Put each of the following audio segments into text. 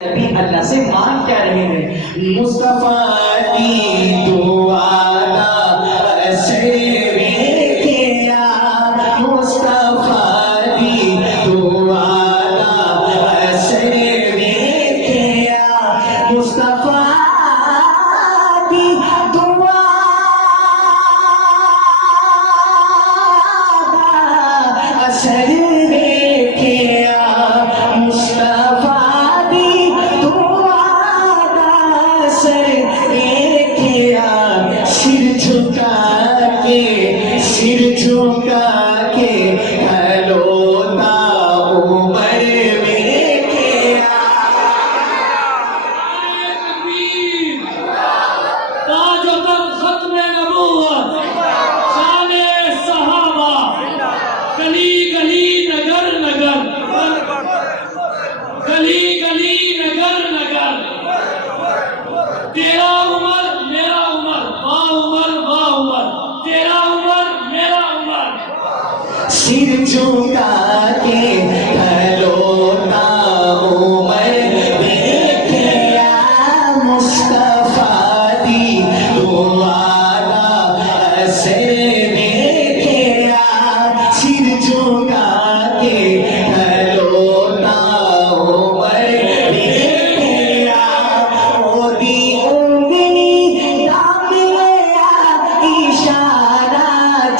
नबी अल्लाह से मांग क्या रहे हैं? मुस्तफा की दुआ का असर किया, मुस्तफा की दुआ का असर किया, मुस्तफा की दुआ का असर किया, मुस्तफा सिर झुका के हलोता उमर में किया। ताजुल खत्म नबूवत शाने सहाबा गली गली नगर नगर गली गली नगर नगर तेरा उमर मेरा उमर वाह उमर तेरा उमर मेरा उमर। सिर झुका के हलोता उमर में किया, मुस्तफा दी दुआ का असर किया, सिर झुका के हलोता उमर में किया। ओदी उंगली दाम लिया इशारा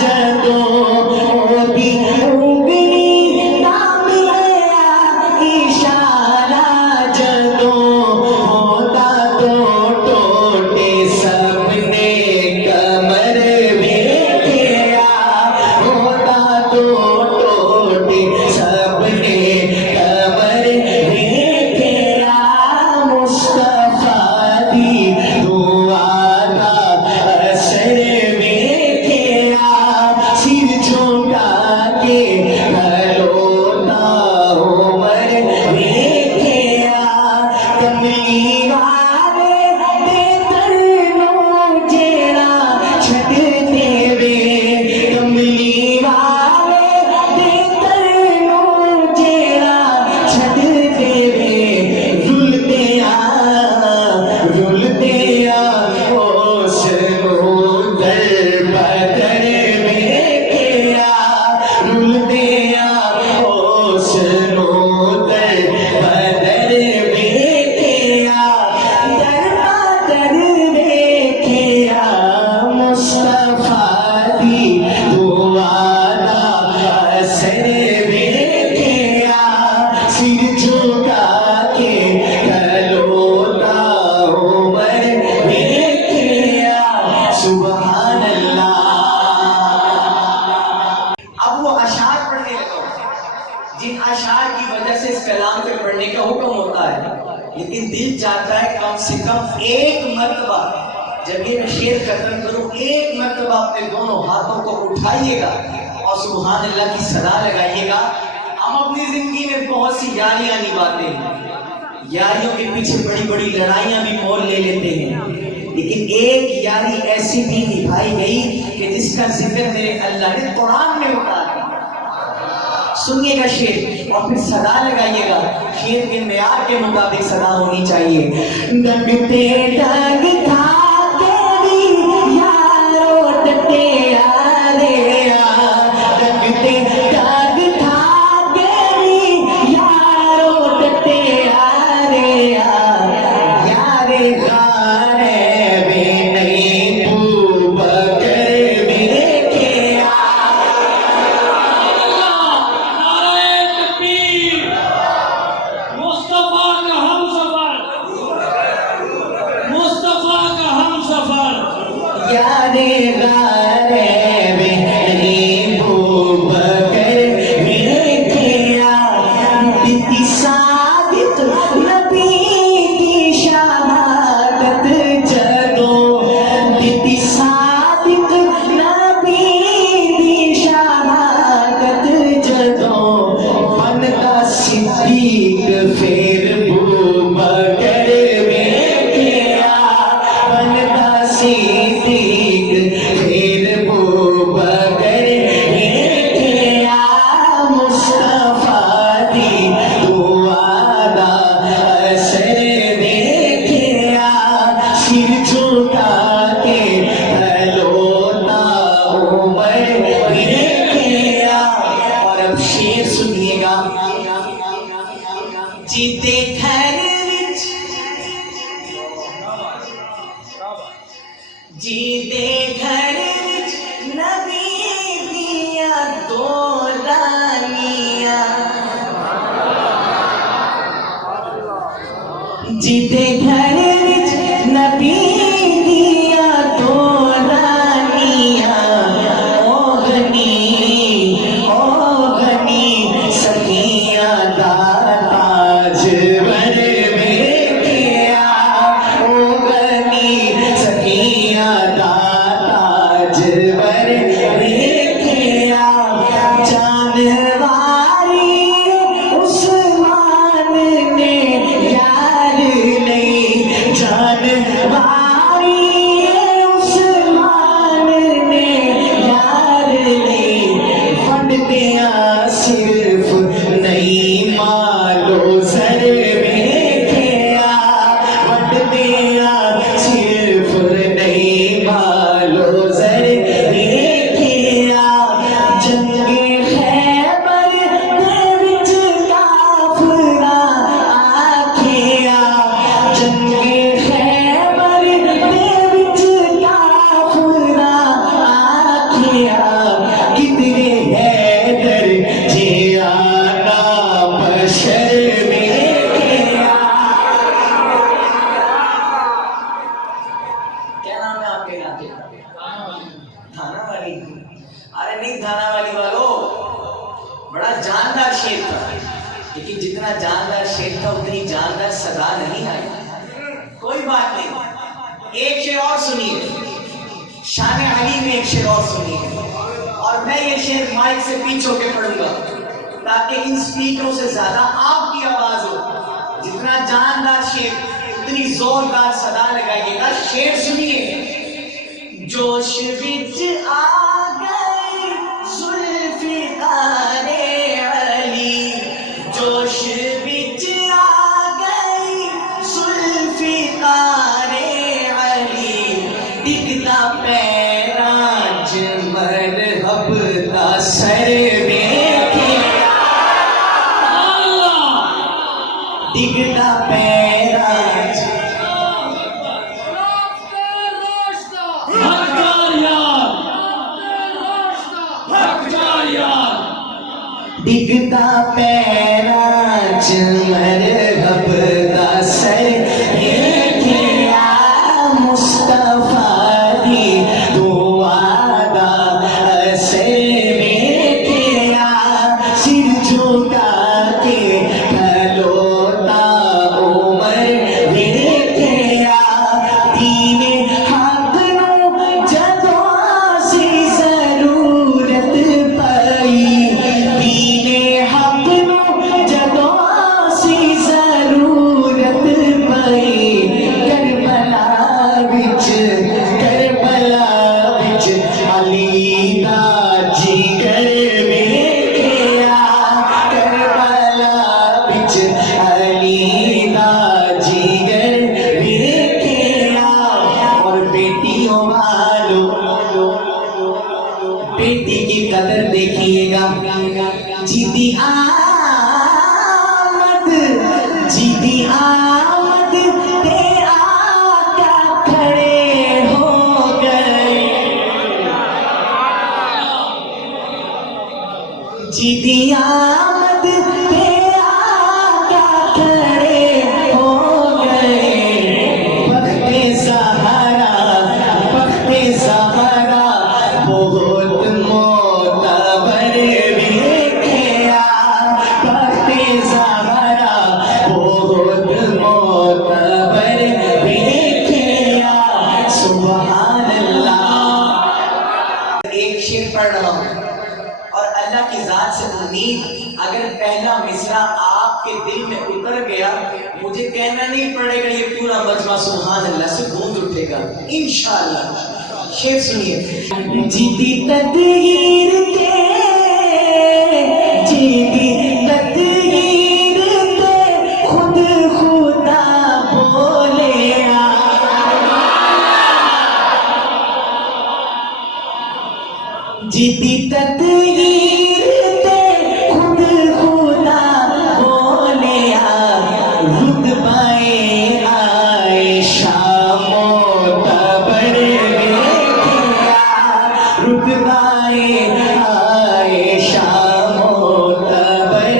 जदो, ओदी उंगली दाम लिया इशारा जदो, होता तो टोटे सबने कमर में किया, होता तो टोटे सबने कमर में किया, मुस्तफा दी दुआ का असर में किया, सिर झुका के हलोता उमर में किया। कमली वाले बेदर्दों जेड़ा छड़ते वे, कमली वाले बेदर्दों जेड़ा छड़ते वे, रुलते आ ओस नूदर बदर में किया, रुलते आ ओस नूदर बदर में किया, दर बदर में किया, मुस्तफा दी दुआ का असर में किया, सिर झुका के हलोता उमर में किया। सुभान अल्लाह। अब वो अशार पढ़ने लगा, जिन अशार की वजह से इस कलाम पे पढ़ने का हुक्म होता है, लेकिन दिल चाहता है कम से कम एक मर्तबा जब ये मैं शेर खत्म करूं, एक मर्तबा अपने दोनों हाथों को उठाइएगा और सुभान अल्लाह की सदा लगाइएगा। हम अपनी जिंदगी में बहुत सी यारियां निभाते हैं, यारियों के पीछे बड़ी बड़ी लड़ाइयां भी मोल ले लेते हैं, लेकिन एक यारी ऐसी भी निभाई गई कि जिसका जिक्र मेरे अल्लाह ने कुरान में बता दिया। सुनिएगा शेर और फिर सदा लगाइएगा, शेर के मेयार के मुताबिक सदा होनी चाहिए। डगते डग था तेरी यारो डगते यारे आ, डगते डग था तेरी यारो डगते यारे आ, यारे गारे वे नहीं तू बकर मेरे किया। नारे तकबीर मुस्तफा का हमसफर, मुस्तफा का घर विच जीते घर विच नबी दिया दो रानियां जीते घर विच नबी दिया दो रानियां ओ गनी सखियां दा ताज वर वेखिया ओ गनी सखियां दा ताज वर वेखिया जानवारी उस्मान ने यार नहीं जानवारी उस्मान ने यार नहीं फट दिया सिर्फ नहीं मालो सर वेखिया फट दिया सिर्फ नहीं मालो सर वेखिया जंगे खैबर दे विच काफिरा आखिया जंगे खैबर दे विच काफिरा आखिया कितने हैदर जिया ना बशर वेखिया क्या नाम है आपके इलाके का? थाना वाली। अरे नहीं थाना वाली वालों, बड़ा जानदार शेर था, लेकिन जितना जानदार शेर था उतनी जानदार सदा नहीं आई। कोई बात नहीं, एक शेर और सुनिए, शान अली में एक शेर और सुनिए, और मैं ये शेर माइक से पीछे होके पढ़ूंगा ताकि इन स्पीकरों से ज्यादा आपकी आवाज हो। जितना जानदार शेर उतनी जोरदार सदा लगाइएगा। शेर सुनिए। जोश विच आ गए जुल्फ़िकारे अली जोश विच आ गई जुल्फ़िकारे अली दिखता पैरा जमर हबता सर वेखिया दिखता पैरा दिखता पैरा चमर हबता सर वेखिया मुस्तफा दी दुआदा असर वेखिया सिर झुका के खलोता उमर वेखिया दीने हक नु जदों सी जरूरत पई दीने हक नु जदों सी जरूरत पई करबला विच अली दा जिगर वेखिया करबला विच अली दा जिगर वेखिया और बेटियों वालों बेटी की कदर देखिएगा। जीदी आमद ते आका खड़े हो गए जीदी आमद पे आका खड़े हो गए बख्ते सहारा बहुत मोतबर वेखिया बख्ते सहारा बहुत मोतबर वेखिया सुभान अल्लाह। एक शेर पढ़ रहा हूँ और अल्लाह की जात से उम्मीद अगर पहला मिसरा आपके दिल में उतर गया मुझे कहना नहीं पड़ेगा, ये पूरा मजमा सुभान अल्लाह से गूंज उठेगा इंशाअल्लाह। शेर सुनिए। जीती तदहीर के जीती तदहीर के खुद खुदा बोले जीती तदहीर ते खुद खुदा बोले रुतबाए आयशा मोतबर देखिया, रुतबाए आयशा मोतबर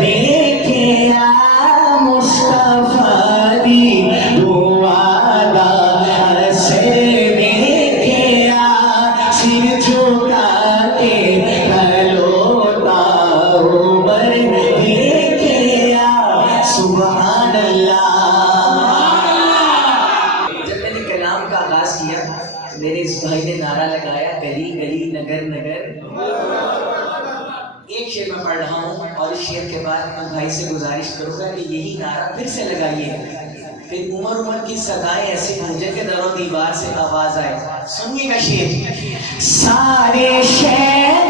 देखिया, मुस्तफा दी दुआदा असर देखिया, सिर झुका के खलोता उमर देखिया, सुभान अल्लाह। जब मैंने कलाम का आगाज किया तो मेरे इस भाई ने नारा लगाया, गली गली नगर नगर। एक शेर मैं पढ़ रहा हूँ और इस शेर के बाद मैं भाई से गुजारिश करूंगा कि यही नारा फिर से लगाइए, फिर उमर उमर की सदाएं ऐसी गूंजे के दरों दीवार से आवाज आए। सुनिएगा शेर। सारे शहर